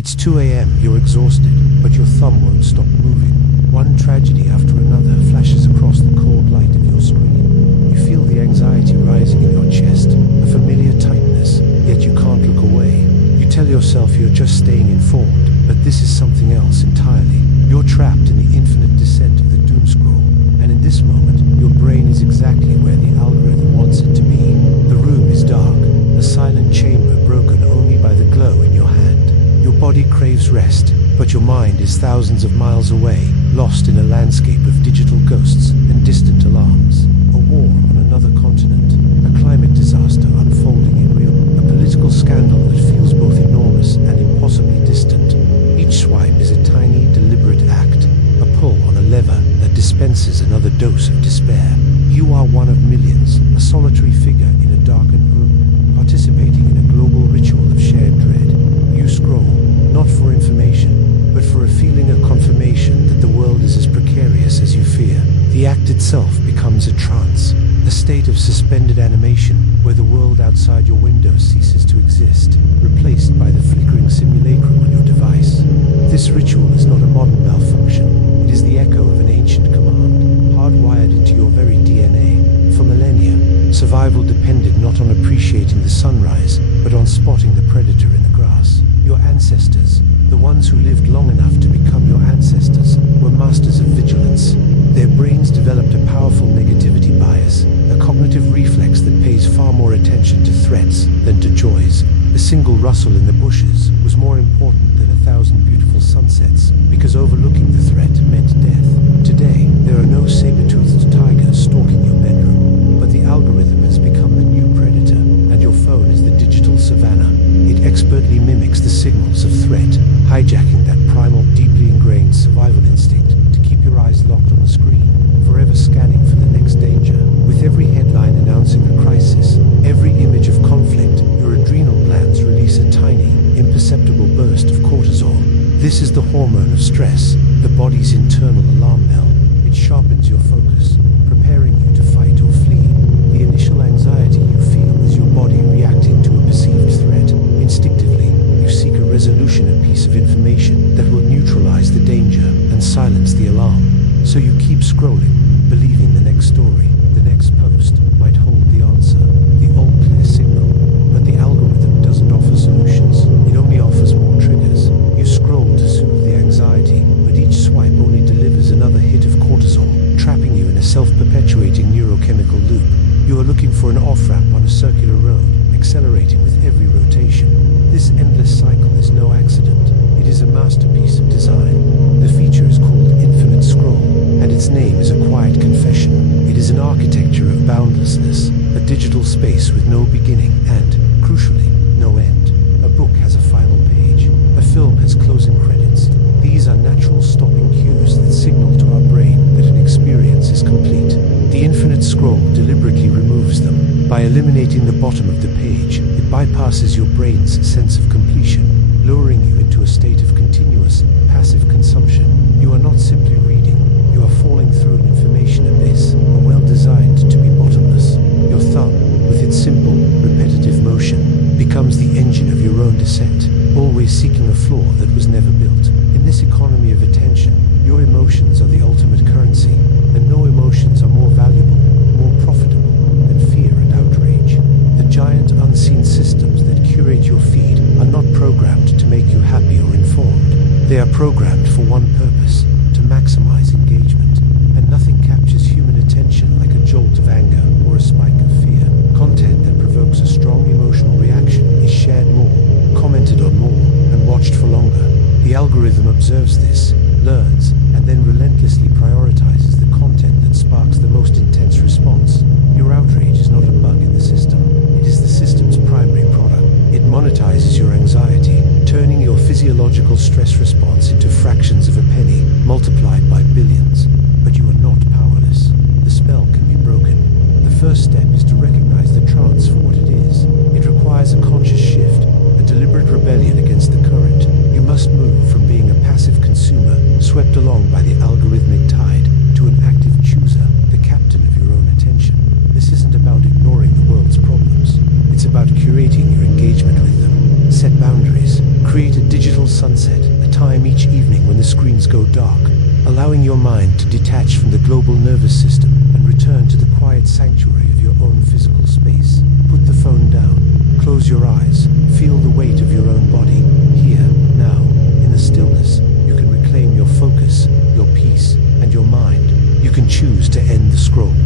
It's 2 a.m., you're exhausted, but your thumb won't stop moving. One tragedy after another flashes across the cold light of your screen. You feel the anxiety rising in your chest, a familiar tightness, yet you can't look away. You tell yourself you're just staying informed, but this is something else entirely. You're trapped in the infinite descent of the Doomscroll, and in this moment, your brain is exactly where the algorithm wants it to be. The room is dark, a silent chamber broken only by the glow in your hand. Your body craves rest, but your mind is thousands of miles away, lost in a landscape of digital ghosts and distant alarms. A war on another continent, a climate disaster unfolding in real, a political scandal that feels both enormous and impossibly distant. Each swipe is a tiny, deliberate act, a pull on a lever that dispenses another dose of despair. You are one of millions, a solitary figure in a darkened room, participating in a global ritual of shared dread. You scroll, not for information, but for a feeling of confirmation that the world is as precarious as you fear. The act itself becomes a trance, a state of suspended animation where the world outside your window ceases to exist, replaced by the flickering simulacrum on your device. This ritual is not a modern malfunction, it is the echo of an ancient command, hardwired into your very DNA. For millennia, survival depended not on appreciating the sunrise, but on spotting the predator in the grass. Your ancestors, the ones who lived long enough to become your ancestors, were masters of vigilance. Their brains developed a powerful negativity bias, a cognitive reflex that pays far more attention to threats than to joys. A single rustle in the bushes was more important than 1,000 beautiful sunsets, because overlooking the threat meant death. Today, there are no saber-toothed tigers stalking your bedroom, but the algorithm has become the new predator, and your phone is the digital savannah. It expertly mimics the signals of threat, hijacking that primal, deeply ingrained survival instinct to keep your eyes locked on the screen, forever scanning for the next danger. With every headline announcing a crisis, every image of conflict, your adrenal glands release a tiny, imperceptible burst of cortisol. This is the hormone of stress, the body's internal alarm bell. It sharpens your focus, preparing you to fight or flee. The initial anxiety you feel is your body reacting to a perceived threat. Instinctively, you seek a resolution, a piece of information that will neutralize the danger and silence the alarm. So you keep scrolling, believing the next story, the next post, might hold the answer, the all clear signal. But the algorithm doesn't offer solutions, it only offers more triggers. You scroll to soothe the anxiety, but each swipe only delivers another hit of cortisol, trapping you in a self-perpetuating neurochemical loop. You are looking for an off-ramp on a circular road, accelerating with every rotation. This endless cycle is no accident. It is a masterpiece of design. The feature is called Infinite Scroll, and its name is a quiet confession. It is an architecture of boundlessness, a digital space with no beginning and, crucially, no end. A book has a final page. A film has closing credits. These are natural stopping cues that signal to our brain that an experience is complete. The Infinite Scroll deliberately removes them. By eliminating the bottom of the page, it bypasses your brain's sense of completion, lowering you into a state of continuous, passive consumption. You are not simply reading, you are falling through an information abyss, well designed to be bottomless. Your thumb, with its simple, repetitive motion, becomes the engine of your own descent, always seeking a floor that was never built. In this economy of attention, your emotions are the ultimate currency, and no emotions are more valuable, more profitable than fear and outrage. The giant unseen systems that curate your feed are not programmed to make you happy or informed. They are programmed for one purpose, to maximize engagement, and nothing captures human attention like a jolt of anger or a spike of fear. Content that provokes a strong emotional reaction is shared more, commented on more, and watched for longer. The algorithm observes this, learns, and then relentlessly prioritizes the content that sparks the most intense response. Your outrage is not a bug in the system, it is the system's primary product. It monetizes your anxiety, turning your physiological stress response into fractions of a penny, multiplied by billions. But you are not powerless. The spell can be broken. The first step is to recognize the trance for what it is. It requires a conscious shift, a deliberate rebellion against the current. You must move from being a passive consumer, swept along by the algorithmic tide, to an active chooser, the captain of your own attention. This isn't about ignoring the world's problems. It's about curating your engagement with them. Set boundaries. Create a digital sunset, a time each evening when the screens go dark, allowing your mind to detach from the global nervous system and return to the quiet sanctuary of your own physical space. Put the phone down, close your eyes, feel the weight of your own body. Here, now, in the stillness, you can reclaim your focus, your peace, and your mind. You can choose to end the scroll.